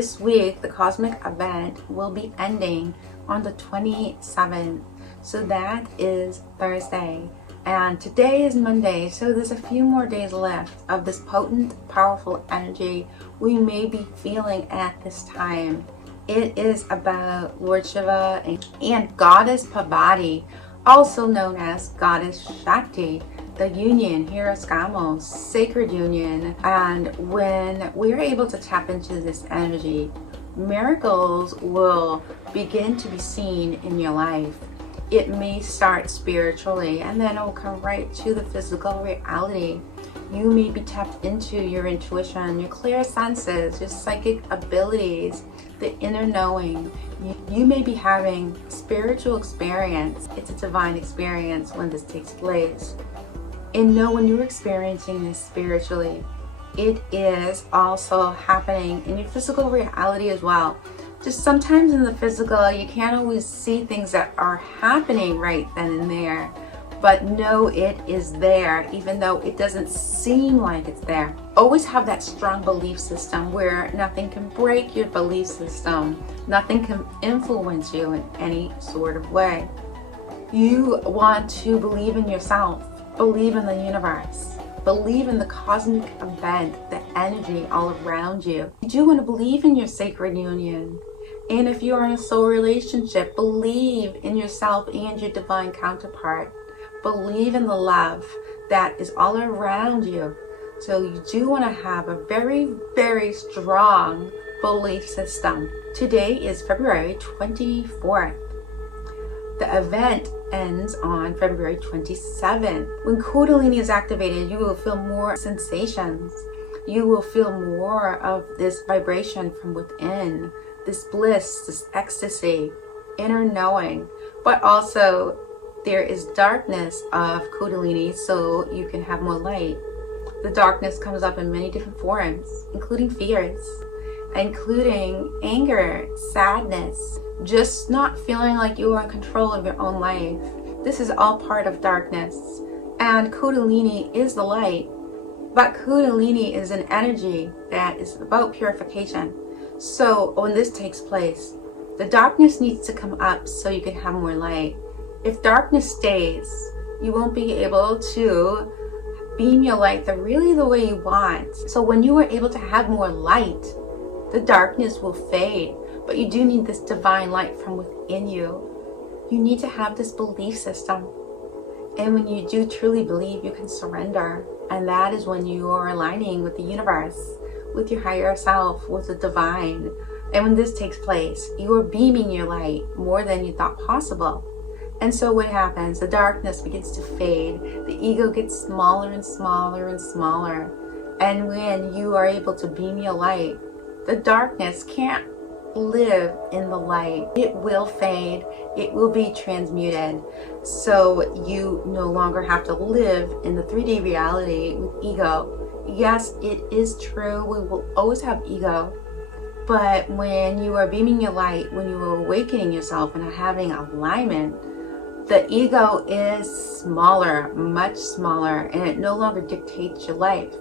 this week, the cosmic event will be ending on the 27th. So that is Thursday. And today is Monday, so there's a few more days left of this potent, powerful energy we may be feeling at this time. It is about Lord Shiva and Goddess Parvati, also known as Goddess Shakti, the union, Hiraskamos, sacred union. And when we're able to tap into this energy, miracles will begin to be seen in your life. It may start spiritually and then it will come right to the physical reality. You may be tapped into your intuition, your clear senses, your psychic abilities, the inner knowing. You may be having spiritual experience. It's a divine experience when this takes place. And know when you're experiencing this spiritually, it is also happening in your physical reality as well. Just sometimes in the physical, you can't always see things that are happening right then and there. But know it is there, even though it doesn't seem like it's there. Always have that strong belief system where nothing can break your belief system. Nothing can influence you in any sort of way. You want to believe in yourself, believe in the universe, believe in the cosmic event, the energy all around you. You do want to believe in your sacred union. And if you are in a soul relationship, believe in yourself and your divine counterpart. Believe in the love that is all around you. So you do want to have a very, very strong belief system. Today is February 24th. The event ends on February 27th. When Kundalini is activated, you will feel more sensations. You will feel more of this vibration from within, this bliss, this ecstasy, inner knowing. But also there is darkness of Kundalini, so you can have more light. The darkness comes up in many different forms, including fears, including anger, sadness, just not feeling like you are in control of your own life. This is all part of darkness. And Kundalini is the light. But Kundalini is an energy that is about purification. So when this takes place, the darkness needs to come up so you can have more light. If darkness stays, you won't be able to beam your light really the way you want. So when you are able to have more light, the darkness will fade. But you do need this divine light from within you. You need to have this belief system. And when you do truly believe, you can surrender. And that is when you are aligning with the universe, with your higher self, with the divine. And when this takes place, you are beaming your light more than you thought possible. And so what happens? The darkness begins to fade. The ego gets smaller and smaller and smaller. And when you are able to beam your light, the darkness can't live in the light. It will fade. It will be transmuted. So you no longer have to live in the 3D reality with ego. Yes, it is true. We will always have ego. But when you are beaming your light, when you are awakening yourself and having alignment, the ego is smaller, much smaller, and it no longer dictates your life.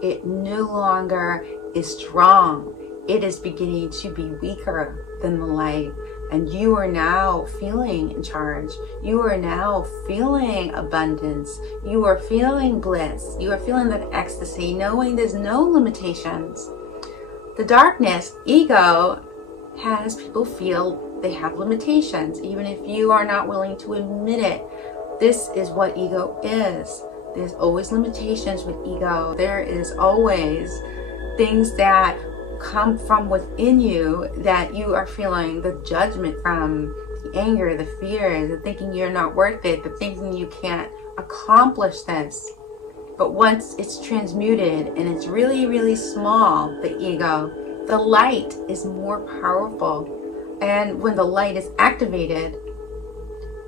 It no longer is strong. It is beginning to be weaker than the light. And you are now feeling in charge. You are now feeling abundance. You are feeling bliss. You are feeling that ecstasy, knowing there's no limitations. The darkness, ego, has people feel they have limitations, even if you are not willing to admit it. This is what ego is. There's always limitations with ego. There is always things that come from within you that you are feeling the judgment from, the anger, the fear, the thinking you're not worth it, the thinking you can't accomplish this. But once it's transmuted and it's really, really small, the ego, the light is more powerful. And when the light is activated,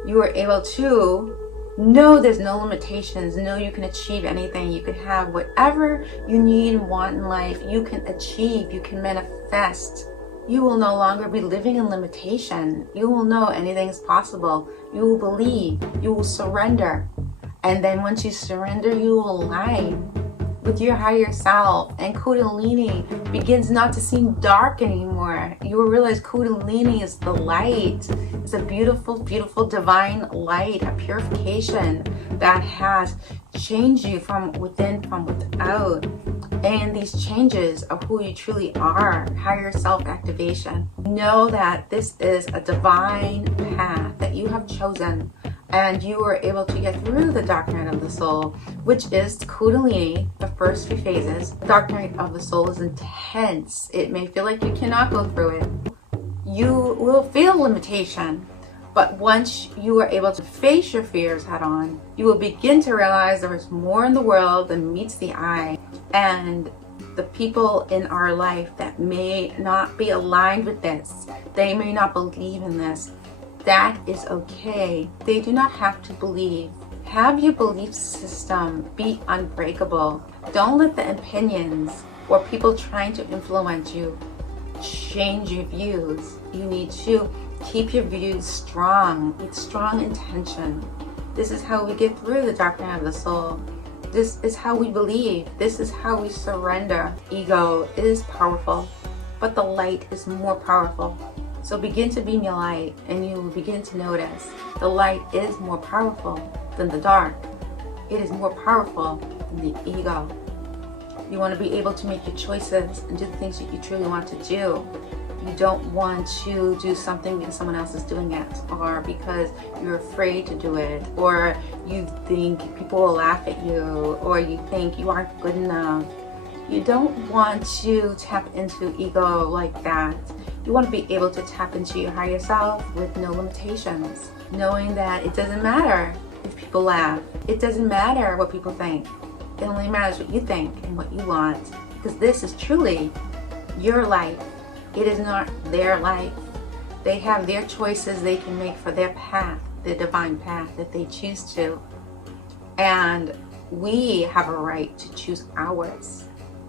you are able to know there's no limitations. Know you can achieve anything. You can have whatever you need and want in life. You can achieve. You can manifest. You will no longer be living in limitation. You will know anything is possible. You will believe. You will surrender. And then once you surrender, you will align with your higher self, and Kundalini begins not to seem dark anymore. You will realize Kundalini is the light. It's a beautiful, beautiful divine light, a purification that has changed you from within, from without. And these changes of who you truly are, higher self activation. Know that this is a divine path that you have chosen, and you are able to get through the dark night of the soul, which is Kundalini, the first few phases. The dark night of the soul is intense. It may feel like you cannot go through it. You will feel limitation. But once you are able to face your fears head on, you will begin to realize there is more in the world than meets the eye. And the people in our life that may not be aligned with this, they may not believe in this, that is okay. They do not have to believe. Have your belief system be unbreakable. Don't let the opinions or people trying to influence you change your views. You need to keep your views strong, with strong intention. This is how we get through the dark night of the soul. This is how we believe. This is how we surrender. Ego is powerful, but the light is more powerful. So begin to beam your light, and you will begin to notice the light is more powerful than the dark. It is more powerful than the ego. You want to be able to make your choices and do the things that you truly want to do. You don't want to do something because someone else is doing it, or because you're afraid to do it, or you think people will laugh at you, or you think you aren't good enough. You don't want to tap into ego like that. You want to be able to tap into your higher self with no limitations, knowing that it doesn't matter if people laugh. It doesn't matter what people think. It only matters what you think and what you want, because this is truly your life. It is not their life. They have their choices they can make for their path, their divine path that they choose to. And we have a right to choose ours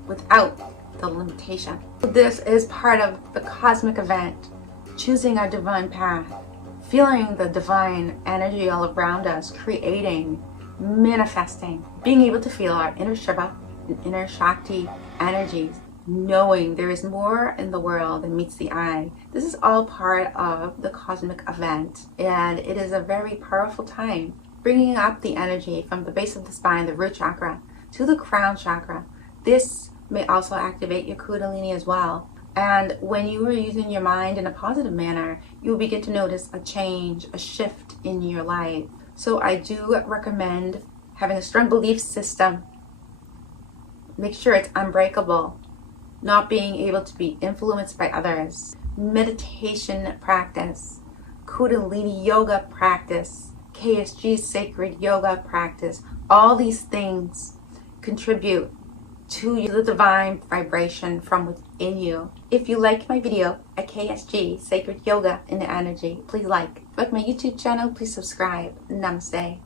without the limitation. This is part of the cosmic event, choosing our divine path, feeling the divine energy all around us, creating, manifesting, being able to feel our inner Shiva and inner Shakti energies, knowing there is more in the world than meets the eye. This is all part of the cosmic event, and it is a very powerful time, bringing up the energy from the base of the spine, the root chakra, to the crown chakra. This may also activate your Kundalini as well. And when you are using your mind in a positive manner, you will begin to notice a change, a shift in your life. So I do recommend having a strong belief system. Make sure it's unbreakable. Not being able to be influenced by others. Meditation practice. Kundalini yoga practice. KSG sacred yoga practice. All these things contribute to the divine vibration from within you. If you like my video at KSG, Sacred Yoga in the Energy, please like my YouTube channel, please subscribe. Namaste.